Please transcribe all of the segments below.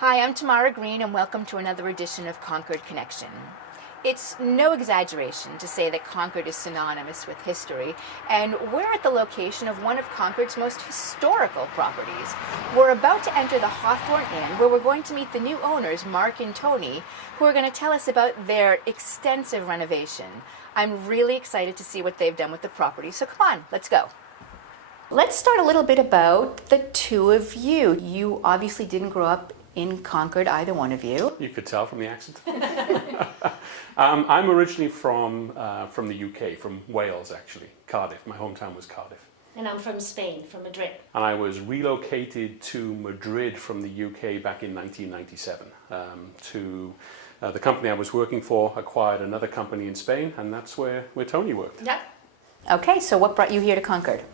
Hi, I'm Tamara Green, and welcome to another edition of Concord Connection. It's no exaggeration to say that Concord is synonymous with history, and we're at the location of one of Concord's most historical properties. We're about to enter the Hawthorne Inn, where we're going to meet the new owners, Mark and Tony, who are going to tell us about their extensive renovation. I'm really excited to see what they've done with the property, so come on, let's go. Let's start a little bit about the two of you. You obviously didn't grow up in Concord, either one of you. You could tell from the accent. I'm originally from the UK, from Wales actually, Cardiff. My hometown was Cardiff. And I'm from Spain, from Madrid. And I was relocated to Madrid from the UK back in 1997. The company I was working for acquired another company in Spain, and that's where Tony worked. Yeah. Okay, so what brought you here to Concord?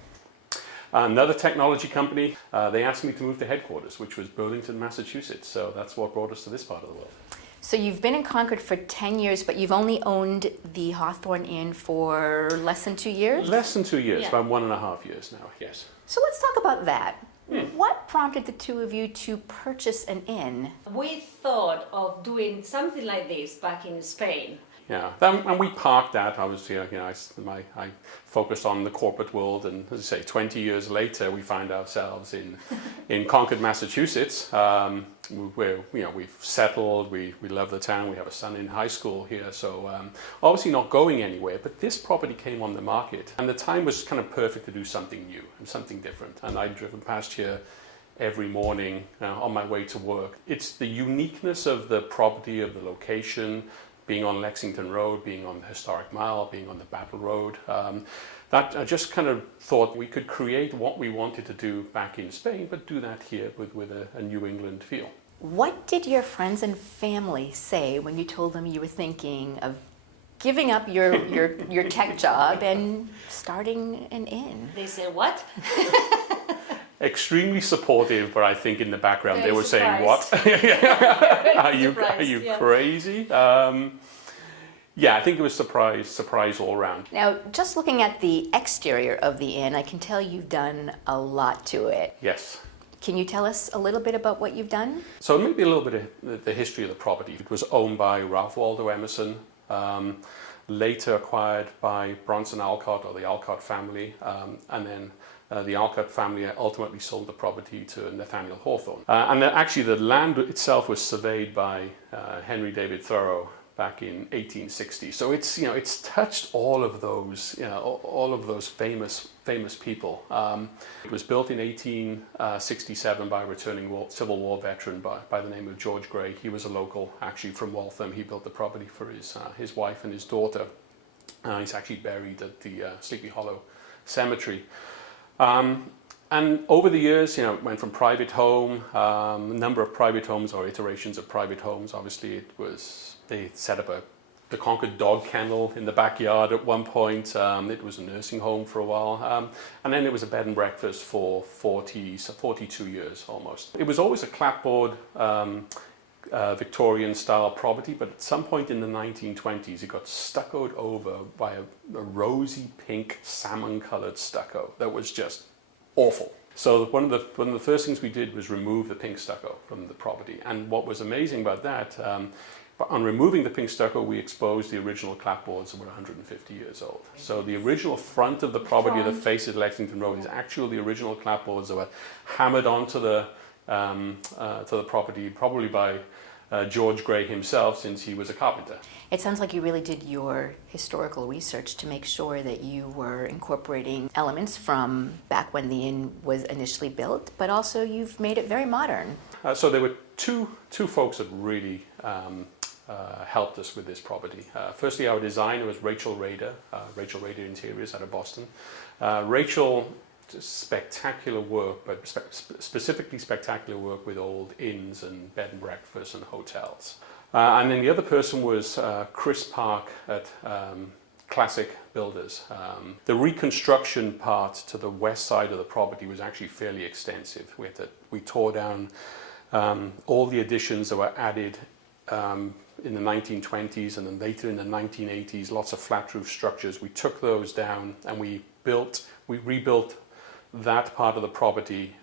Another technology company, they asked me to move to headquarters, which was Burlington, Massachusetts. So that's what brought us to this part of the world. So you've been in Concord for 10 years, but you've only owned the Hawthorne Inn for less than 2 years? Less than 2 years, Yeah. about 1.5 years now, yes. So let's talk about that. What prompted the two of you to purchase an inn? We thought of doing something like this back in Spain. Yeah, and we parked that. I was, I focused on the corporate world, and as I say, 20 years later, we find ourselves in Concord, Massachusetts, where we've settled. We love the town. We have a son in high school here, so obviously not going anywhere. But this property came on the market, and the time was kind of perfect to do something new and something different. And I'd driven past here every morning on my way to work. It's the uniqueness of the property, of the location, being on Lexington Road, being on the Historic Mile, being on the Battle Road, that I just kind of thought we could create what we wanted to do back in Spain, but do that here with a New England feel. What did your friends and family say when you told them you were thinking of giving up your tech job and starting an inn? They said, what? Extremely supportive, but I think in the background Very they were saying, "What? Are you yeah. crazy?" Yeah, I think it was surprise all around. Now, just looking at the exterior of the inn, I can tell you've done a lot to it. Yes. Can you tell us a little bit about what you've done? So maybe a little bit of the history of the property. It was owned by Ralph Waldo Emerson, later acquired by Bronson Alcott, or the Alcott family, and then the Alcott family ultimately sold the property to Nathaniel Hawthorne. And actually the land itself was surveyed by Henry David Thoreau back in 1860. So it's touched all of those famous people. It was built in 1867 by a returning Civil War veteran by the name of George Gray. He was a local, actually from Waltham. He built the property for his wife and his daughter. He's actually buried at the Sleepy Hollow Cemetery. And over the years, it went from private home, a number of private homes or iterations of private homes. Obviously, they set up the Concord dog kennel in the backyard at one point. It was a nursing home for a while. And then it was a bed and breakfast for 42 years almost. It was always a clapboard Victorian style property, but at some point in the 1920s it got stuccoed over by a rosy pink salmon colored stucco that was just awful. So one of the first things we did was remove the pink stucco from the property, and what was amazing about that, on removing the pink stucco, we exposed the original clapboards that were 150 years old. So the original front of the property that faces Lexington Road is actually the original clapboards that were hammered onto the property, probably by George Gray himself, since he was a carpenter. It sounds like you really did your historical research to make sure that you were incorporating elements from back when the inn was initially built, but also you've made it very modern. So there were two folks that really helped us with this property. Firstly, our designer was Rachel Rader Interiors out of Boston. Rachel, spectacular work, but specifically spectacular work with old inns and bed and breakfasts and hotels. And then the other person was Chris Park at Classic Builders. The reconstruction part to the west side of the property was actually fairly extensive. We tore down all the additions that were added in the 1920s and then later in the 1980s, lots of flat roof structures. We took those down and we rebuilt that part of the property,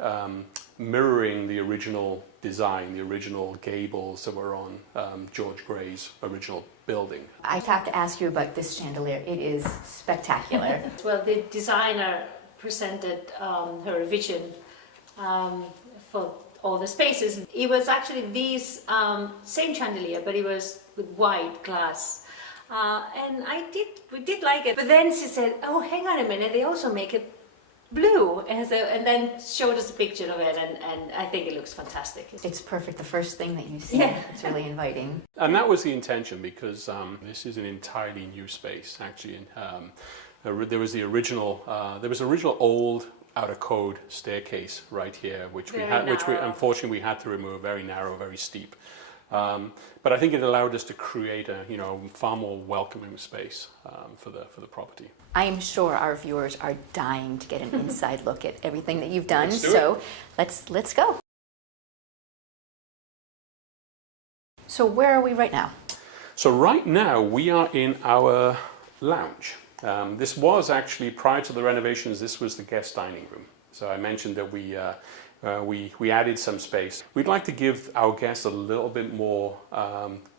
mirroring the original design, the original gables that were on George Gray's original building. I have to ask you about this chandelier. It is spectacular. Well, the designer presented her vision for all the spaces. It was actually this same chandelier, but it was with white glass. And we did like it. But then she said, oh, hang on a minute, they also make it blue. And then showed us a picture of it, and I think it looks fantastic. It's perfect, the first thing that you see. Yeah. It's really inviting. And that was the intention, because this is an entirely new space, actually. There was the original, old out-of-code staircase right here, which unfortunately we had to remove, very narrow, very steep. But I think it allowed us to create a far more welcoming space for the property. I am sure our viewers are dying to get an inside look at everything that you've done. Let's do So let's go. So where are we right now? So right now we are in our lounge. This was actually, prior to the renovations, this was the guest dining room. So I mentioned that we added some space. We'd like to give our guests a little bit more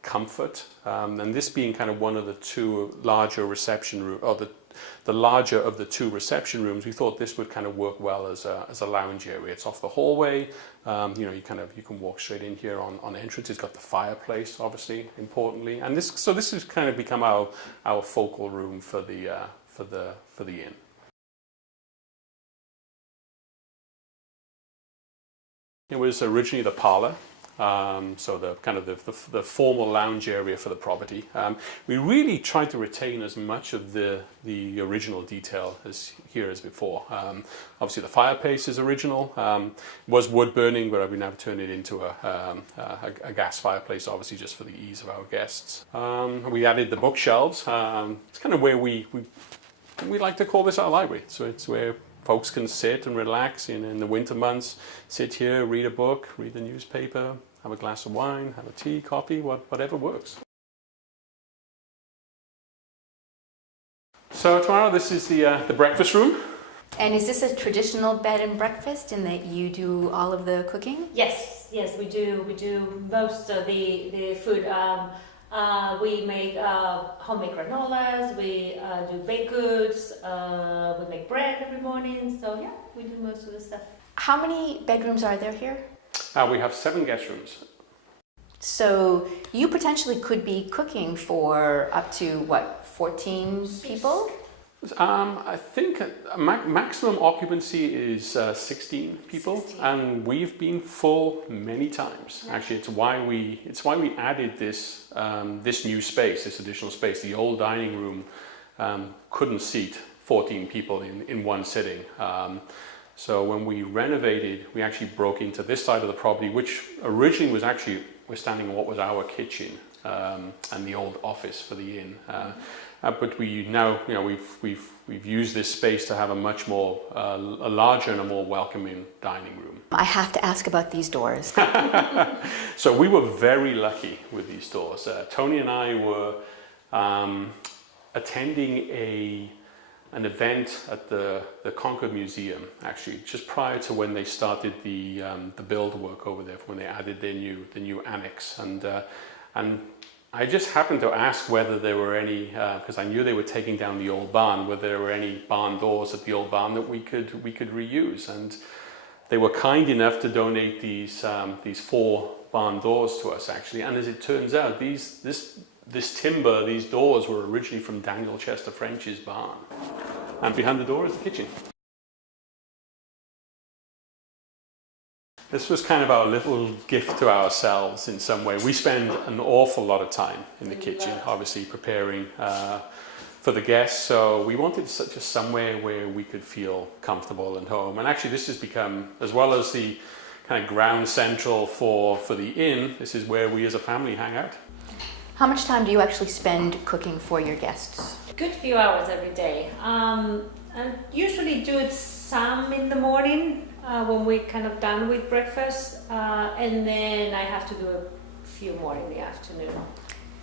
comfort, and this being kind of one of the two larger reception rooms, or the larger of the two reception rooms, we thought this would kind of work well as a lounge area. It's off the hallway. You can walk straight in here on entrance. It's got the fireplace, obviously, importantly, and this has kind of become our focal room for the inn. It was originally the parlor, so the kind of the formal lounge area for the property. We really tried to retain as much of the original detail as before. Obviously, the fireplace is original. Was wood burning, but we now turned it into a gas fireplace, obviously just for the ease of our guests. We added the bookshelves. It's kind of where we like to call this our library. So it's where folks can sit and relax in the winter months, sit here, read a book, read the newspaper, have a glass of wine, have a tea, coffee, whatever works. So tomorrow, this is the breakfast room. And is this a traditional bed and breakfast in that you do all of the cooking? Yes, we do. We do most of the food. We make homemade granolas, we do baked goods, we make bread every morning, so yeah, we do most of the stuff. How many bedrooms are there here? We have 7 guest rooms. So you potentially could be cooking for up to, 14 people? I think maximum occupancy is 16 people, 16. and we've been full many times. Yeah. Actually, it's why we added this new space, this additional space. The old dining room couldn't seat 14 people in one sitting. So when we renovated, we actually broke into this side of the property, which originally we're standing in what was our kitchen and the old office for the inn. But we now, we've used this space to have a much more, a larger and a more welcoming dining room. I have to ask about these doors. So we were very lucky with these doors. Tony and I were attending an event at the Concord Museum, actually, just prior to when they started the build work over there, when they added the new annex, and I just happened to ask whether there were any, because I knew they were taking down the old barn, whether there were any barn doors at the old barn that we could reuse, and they were kind enough to donate these 4 barn doors to us, actually. And as it turns out, this timber, these doors, were originally from Daniel Chester French's barn, and behind the door is the kitchen. This was kind of our little gift to ourselves in some way. We spend an awful lot of time in the kitchen, obviously preparing for the guests. So we wanted just somewhere where we could feel comfortable and home. And actually this has become, as well as the kind of ground central for the inn, this is where we as a family hang out. How much time do you actually spend cooking for your guests? A good few hours every day. And usually do it some in the morning, when we're kind of done with breakfast, and then I have to do a few more in the afternoon.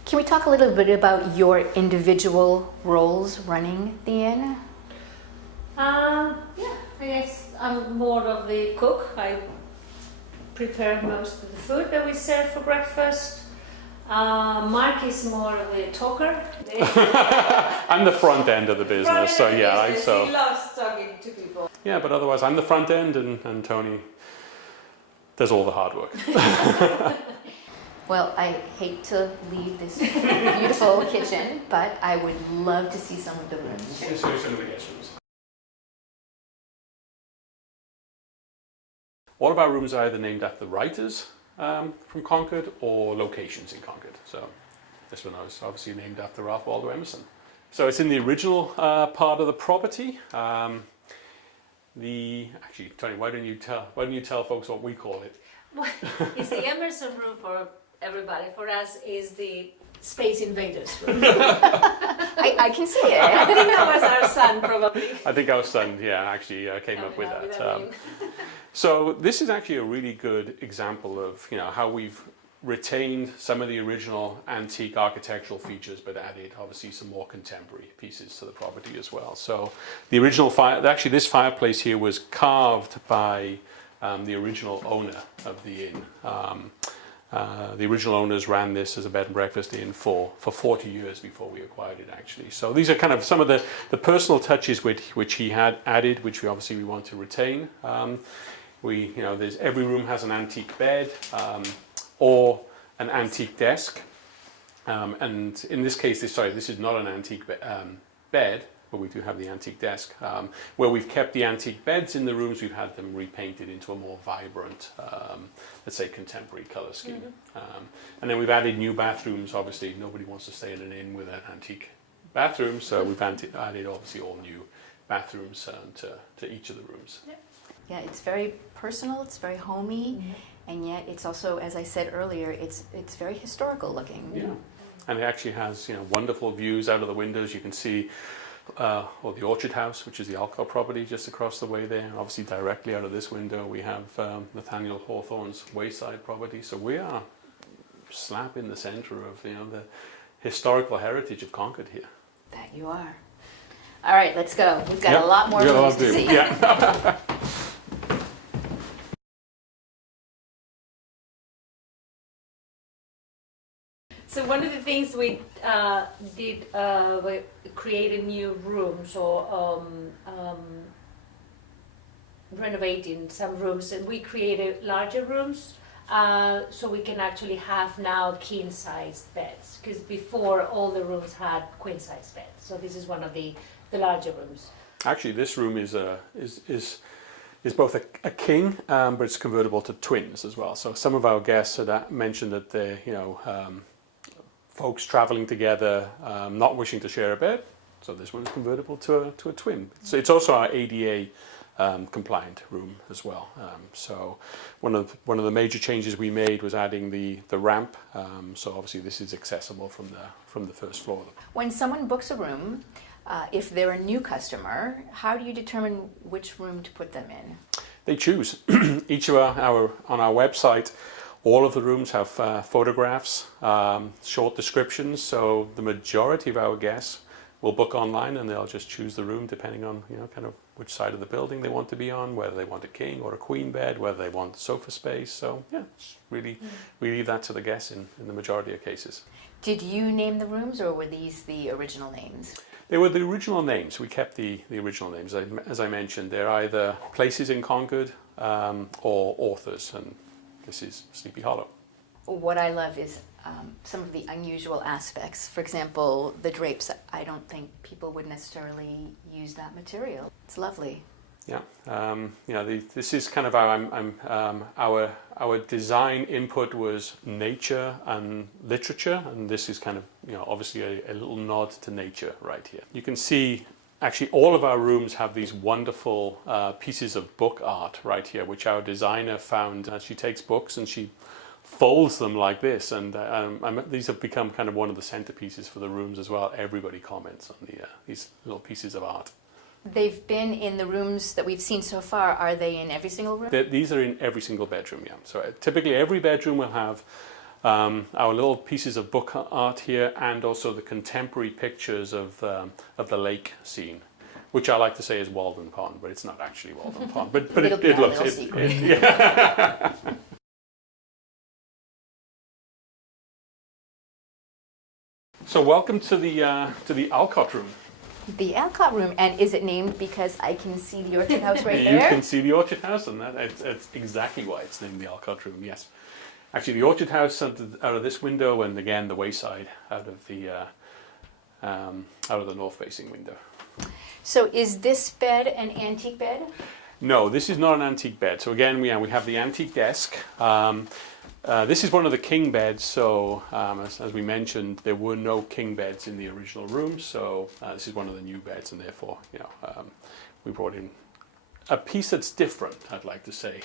Can we talk a little bit about your individual roles running the inn? Yeah, I guess I'm more of the cook. I prepare most of the food that we serve for breakfast. Mark is more of a talker. I'm the front end of the business, so yeah. He loves talking to people. Yeah, but otherwise I'm the front end, and Tony does all the hard work. Well, I hate to leave this beautiful kitchen, but I would love to see some of the rooms. Let's show you some of the guest rooms. All of our rooms are either named after writers from Concord or locations in Concord. So this one was obviously named after Ralph Waldo Emerson. So it's in the original part of the property. Actually, Tony, why don't you tell folks what we call it? It's the Emerson room for everybody. For us, is the Space Invaders room. I can see it. I think that was our son, probably. I think our son, actually came up with that. So this is actually a really good example of how we've retained some of the original antique architectural features, but added obviously some more contemporary pieces to the property as well. So the original this fireplace here was carved by the original owner of the inn. The original owners ran this as a bed and breakfast inn for 40 years before we acquired it, actually. So these are kind of some of the personal touches which he had added, which we want to retain. Every room has an antique bed or an antique desk, and in this case, this is not an antique bed, but we do have the antique desk. Where we've kept the antique beds in the rooms, we've had them repainted into a more vibrant, let's say, contemporary color scheme. And then we've added new bathrooms. Obviously, nobody wants to stay in an inn with an antique bathroom, so we've added obviously all new bathrooms to each of the rooms. Yeah, it's very personal, it's very homey, and yet it's also, as I said earlier, it's very historical looking. Yeah, and it actually has wonderful views out of the windows. You can see the Orchard House, which is the Alcott property just across the way there. Obviously, directly out of this window, we have Nathaniel Hawthorne's Wayside property. So we are slap in the centre of the historical heritage of Concord here. That you are. All right, let's go. We've got a lot more rooms to see. Yeah. So one of the things we did, we created new rooms or renovating some rooms, and we created larger rooms so we can actually have now king-sized beds, because before all the rooms had queen-sized beds. So this is one of the larger rooms. Actually, this room is both a king, but it's convertible to twins as well. So some of our guests had mentioned that they're folks traveling together, not wishing to share a bed. So this one is convertible to a twin. So it's also our ADA compliant room as well. So one of the major changes we made was adding the ramp. So obviously this is accessible from the first floor. When someone books a room, if they're a new customer, how do you determine which room to put them in? They choose. Each of on our website, all of the rooms have photographs, short descriptions. So the majority of our guests will book online, and they'll just choose the room depending on kind of which side of the building they want to be on, whether they want a king or a queen bed, whether they want sofa space. So yeah, we leave that to the guests in the majority of cases. Did you name the rooms, or were these the original names? They were the original names. We kept the original names. As I mentioned, they're either places in Concord or authors, and this is Sleepy Hollow. What I love is some of the unusual aspects. For example, the drapes. I don't think people would necessarily use that material. It's lovely. Yeah, this is kind of our design input was nature and literature, and this is kind of obviously a little nod to nature right here. You can see actually all of our rooms have these wonderful pieces of book art right here, which our designer found. She takes books and she folds them like this, and these have become kind of one of the centerpieces for the rooms as well. Everybody comments on these little pieces of art. They've been in the rooms that we've seen so far. Are they in every single room? These are in every single bedroom, yeah. So typically every bedroom will have our little pieces of book art here, and also the contemporary pictures of the lake scene, which I like to say is Walden Pond, but it's not actually Walden Pond. But it looks. Secret. Yeah. So welcome to the Alcott room. The Alcott room, and is it named because I can see the orchard house right You there? can see the orchard house, and it's exactly why it's named the Alcott room. Yes, actually, the orchard house out of this window, and again the wayside out of the north-facing window. So is this bed an antique bed? No, this is not an antique bed. So again, we have the antique desk. This is one of the king beds, so as we mentioned, there were no king beds in the original room, so this is one of the new beds, and therefore, we brought in a piece that's different, I'd like to say.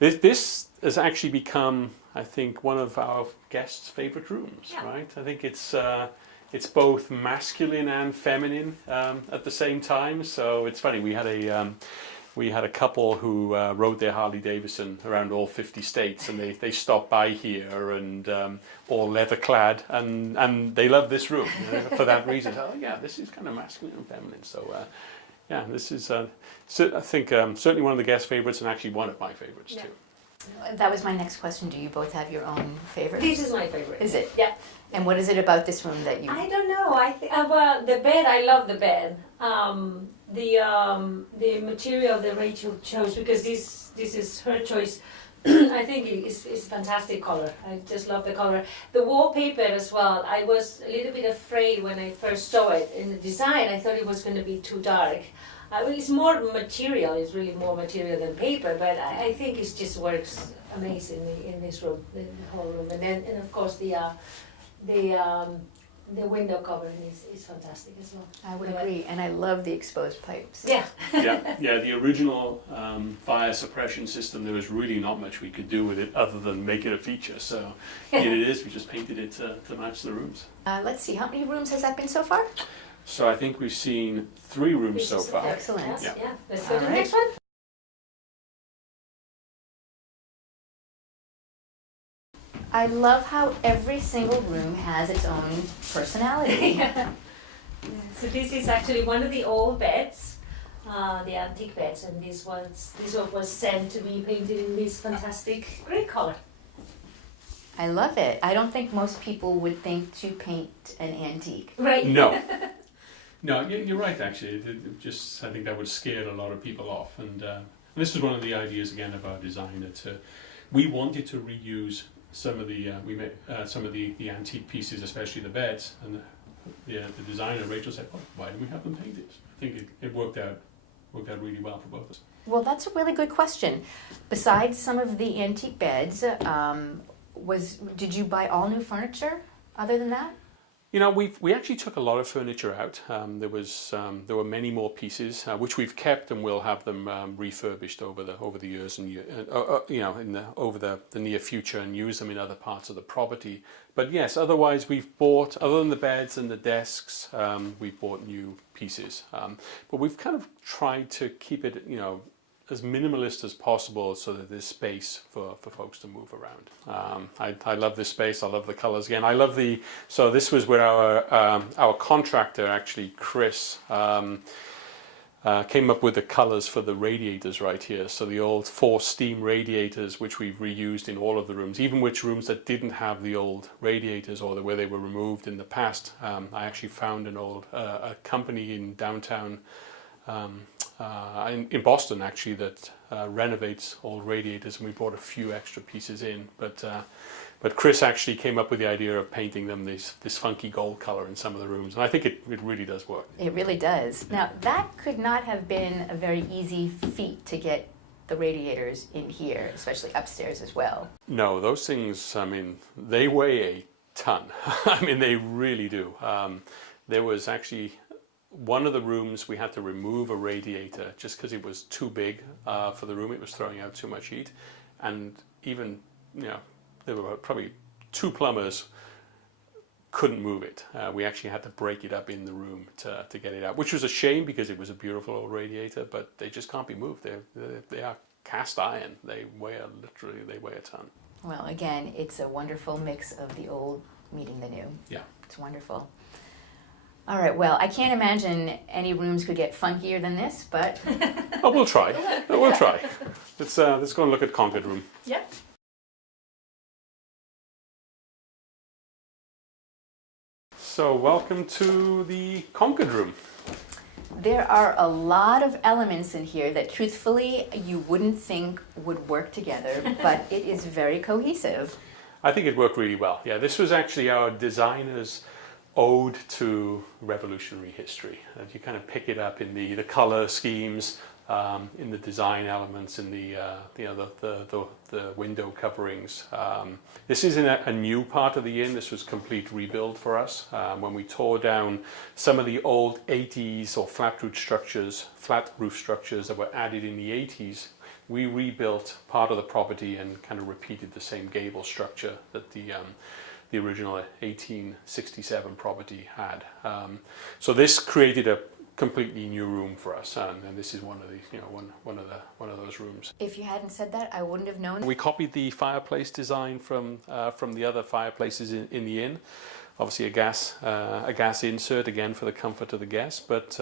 This has actually become, I think, one of our guests' favorite rooms, right? I think it's both masculine and feminine at the same time, so it's funny, we had a couple who rode their Harley Davidson around all 50 states, and they stopped by here, and all leather clad, and they love this room for that reason. Oh yeah, this is kind of masculine and feminine. So this is I think certainly one of the guest favorites, and actually one of my favorites too. That was my next question. Do you both have your own favorite? This is my favorite. Is it? Yeah. And what is it about this room that you... I don't know. Well, the bed, I love the bed. The material that Rachel chose, because this is her choice. I think it's fantastic color. I just love the color. The wallpaper as well. I was a little bit afraid when I first saw it in the design. I thought it was going to be too dark. It's more material. It's really more material than paper, but I think it just works amazingly in this room, the whole room. And of course the window covering is fantastic as well. I would agree, and I love the exposed pipes. Yeah. Yeah. The original fire suppression system, there was really not much we could do with it other than make it a feature. So here it is. We just painted it to match the rooms. Let's see, how many rooms has that been so far? So I think we've seen 3 rooms so far. Excellent. Yeah. Let's go to the All right. next one. I love how every single room has its own personality. So this is actually one of the old beds, the antique beds, and this one was sent to be painted in this fantastic grey color. I love it. I don't think most people would think to paint an antique. Right. No. No, you're right, actually. I think that would scare a lot of people off. And this is one of the ideas, again, of our designer. We wanted to reuse some of the the antique pieces, especially the beds. And the designer, Rachel, said, "Oh, why didn't we have them painted?" I think it worked out really well for both of us. Well, that's a really good question. Besides some of the antique beds, did you buy all new furniture other than that? We actually took a lot of furniture out. There were many more pieces which we've kept, and we'll have them refurbished over the years and over the near future, and use them in other parts of the property. But yes, otherwise we've bought, other than the beds and the desks, we've bought new pieces. But we've kind of tried to keep it, as minimalist as possible, so that there's space for folks to move around. I love this space. I love the colors. Again, so this was where our contractor, actually Chris, came up with the colors for the radiators right here. So the old 4 steam radiators, which we've reused in all of the rooms, even which rooms that didn't have the old radiators or where they were removed in the past. I actually found an old a company in downtown in Boston, actually, that renovates old radiators, and we brought a few extra pieces in. But Chris actually came up with the idea of painting them this funky gold color in some of the rooms, and I think it really does work. It really does. Now, that could not have been a very easy feat to get the radiators in here, especially upstairs as well. No, those things, they weigh a ton. They really do. There was actually one of the rooms we had to remove a radiator just because it was too big for the room. It was throwing out too much heat, and even there were probably 2 plumbers couldn't move it. We actually had to break it up in the room to get it out, which was a shame because it was a beautiful old radiator, but they just can't be moved. They are cast iron. They weigh a ton. Well, again, it's a wonderful mix of the old meeting the new. Yeah. It's wonderful. All right, well, I can't imagine any rooms could get funkier than this, but... Oh, we'll try. We'll try. Let's go and look at Concord room. Yep. So welcome to the Concord room. There are a lot of elements in here that truthfully you wouldn't think would work together, but it is very cohesive. I think it worked really well. Yeah, this was actually our designer's ode to revolutionary history. And you kind of pick it up in the color schemes, in the design elements, in the window coverings. This isn't a new part of the inn. This was complete rebuild for us. When we tore down some of the old 80s or flat roof structures that were added in the 80s, we rebuilt part of the property and kind of repeated the same gable structure that the original 1867 property had. So this created a completely new room for us, and this is one of these, one of those rooms. If you hadn't said that, I wouldn't have known. We copied the fireplace design from the other fireplaces in the inn. Obviously, a gas insert again for the comfort of the guests, but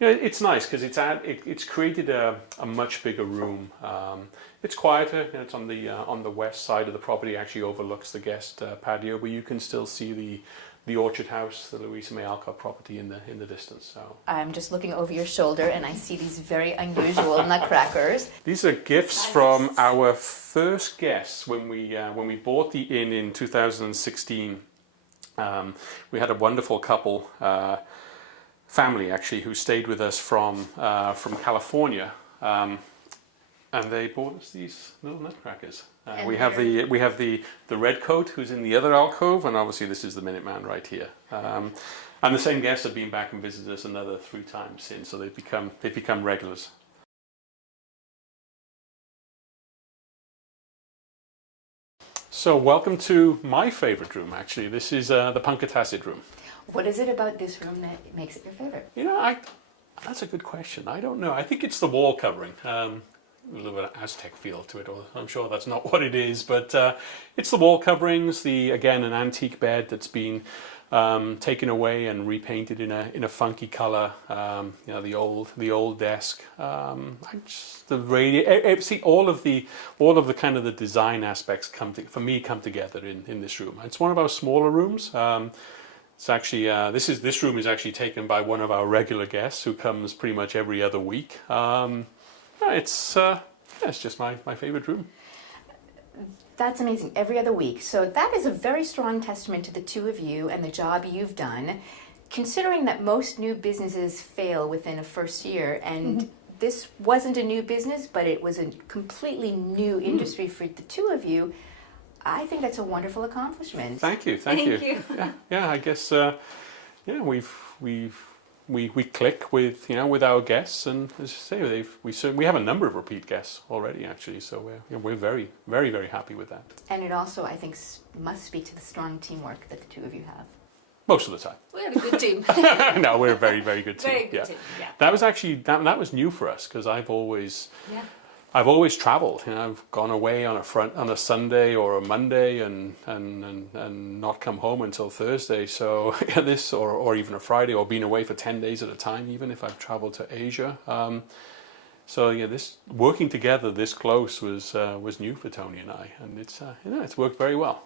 it's nice because it's created a much bigger room. It's quieter. It's on the west side of the property. Actually overlooks the guest patio, but you can still see the orchard house, the Louisa May Alcott property in the distance. So I'm just looking over your shoulder and I see these very unusual nutcrackers. these are gifts from our first guests when we bought the inn in 2016. We had a wonderful couple, family actually, who stayed with us from California, and they bought us these little nutcrackers. We have the red coat who's in the other alcove, and obviously this is the Minuteman right here. And the same guests have been back and visited us another 3 times since, so they've become regulars. So welcome to my favorite room. Actually, this is the Punkatasid room. What is it about this room that makes it your favorite? That's a good question. I don't know. I think it's the wall covering. A little bit of Aztec feel to it, or I'm sure that's not what it is, but it's the wall coverings. Again, an antique bed that's been taken away and repainted in a funky color. The old desk. The radio. See, all of the kind of the design aspects come together in this room. It's one of our smaller rooms. It's actually this room is actually taken by one of our regular guests who comes pretty much every other week. It's just my favorite room. That's amazing. Every other week. So that is a very strong testament to the two of you and the job you've done, considering that most new businesses fail within a first year, and this wasn't a new business, but it was a completely new industry for the two of you. I think that's a wonderful accomplishment. Thank you. Thank you. Yeah. I guess we click with our guests, and as you say, we have a number of repeat guests already actually. So we're very, very, very happy with that. And it also, I think, must speak to the strong teamwork that the two of you have. Most of the time. We have a good team. No, we're a very, very good team. Very good team. Yeah. That was actually that was new for us because I've always traveled. I've gone away on a Sunday or a Monday and not come home until Thursday. So this or even a Friday, or been away for 10 days at a time, even if I've traveled to Asia. This working together this close was new for Tony and I, and it's worked very well.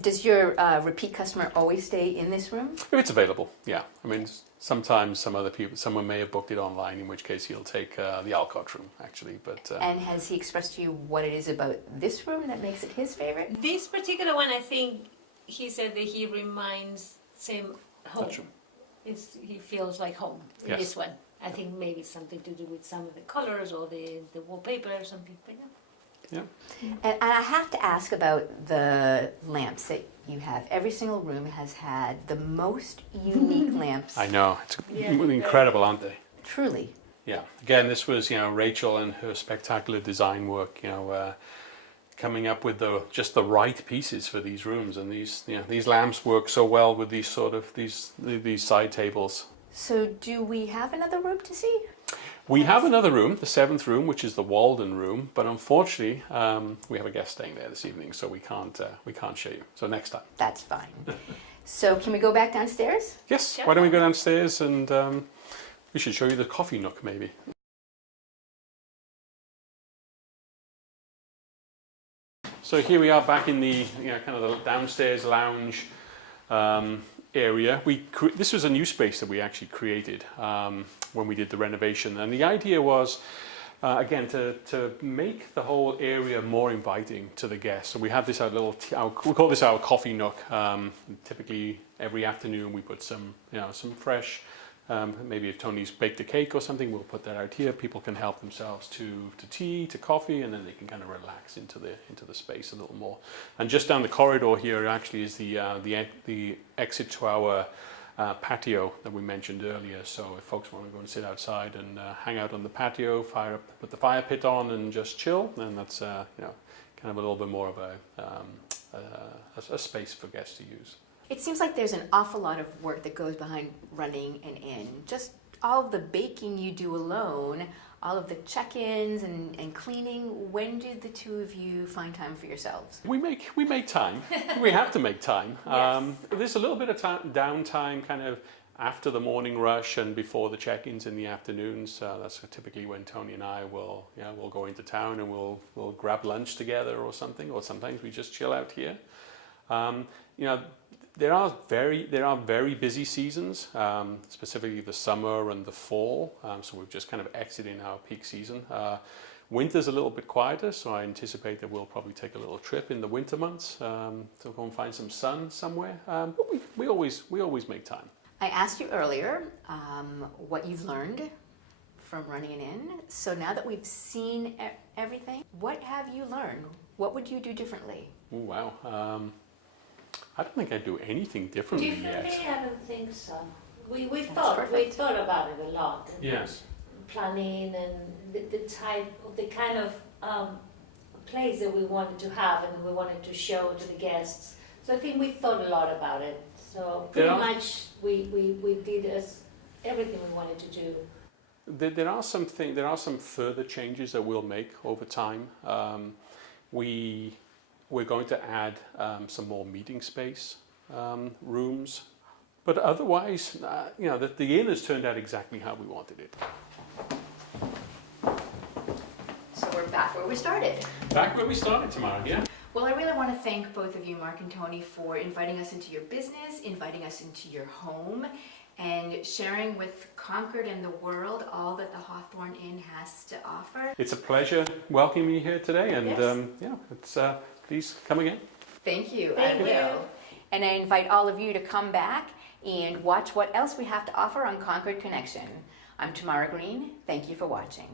Does your repeat customer always stay in this room? If it's available, yeah. I mean, sometimes someone may have booked it online, in which case he'll take the Alcott room, actually. But and has he expressed to you what it is about this room that makes it his favorite? This particular one, I think he said that he reminds him home. That's true. He feels like home in Yes. this one. I think maybe it's something to do with some of the colors or the wallpaper or something. But Yeah. And I have to ask about the lamps that you have. Every single room has had the most unique lamps. I know. It's incredible, aren't they? Truly. Yeah. Again, this was Rachel and her spectacular design work. Coming up with just the right pieces for these rooms, and these lamps work so well with these side tables. So do we have another room to see? We have another room, the 7th room, which is the Walden room, but unfortunately we have a guest staying there this evening, so we can't show you. So next time. That's fine. So can we go back downstairs? Yes. Yep. Why don't we go downstairs and we should show you the coffee nook maybe. So here we are back in the kind of the downstairs lounge. area, this was a new space that we actually created when we did the renovation, and the idea was again to make the whole area more inviting to the guests. So we have this we call this our coffee nook. Typically every afternoon we put some fresh, maybe if Tony's baked a cake or something, we'll put that out here. People can help themselves to tea, to coffee, and then they can kind of relax into the space a little more. And just down the corridor here actually is the exit to our patio that we mentioned earlier. So if folks want to go and sit outside and hang out on the patio, put the fire pit on and just chill, then that's kind of a little bit more of a space for guests to use. It seems like there's an awful lot of work that goes behind running an inn. Just all of the baking you do alone, all of the check-ins and cleaning. When did the two of you find time for yourselves? We make time. We have to make time. Yes. There's a little bit of downtime kind of after the morning rush and before the check-ins in the afternoons. That's typically when Tony and I will go into town and we'll grab lunch together or something, or sometimes we just chill out here. There are very busy seasons, specifically the summer and the fall. So we're just kind of exiting our peak season. Winter's a little bit quieter, so I anticipate that we'll probably take a little trip in the winter months to go and find some sun somewhere. But we always make time. I asked you earlier what you've learned from running an inn. So now that we've seen everything, what have you learned? What would you do differently? Oh, wow. I don't think I'd do anything differently yet. I don't think so. We thought about it a lot. Yes. Planning and the kind of place that we wanted to have and we wanted to show to the guests. So I think we thought a lot about it. So pretty much we did everything we wanted to do. There are some further changes that we'll make over time. We're going to add some more meeting space rooms, but otherwise, the inn has turned out exactly how we wanted it. So we're back where we started. Back where we started, Tamara, yeah. Well, I really want to thank both of you, Mark and Tony, for inviting us into your business, inviting us into your home, and sharing with Concord and the world all that the Hawthorne Inn has to offer. It's a pleasure welcoming you here today, and Yes. Please come again. Thank you. Thank I will. you. And I invite all of you to come back and watch what else we have to offer on Concord Connection. I'm Tamara Green. Thank you for watching.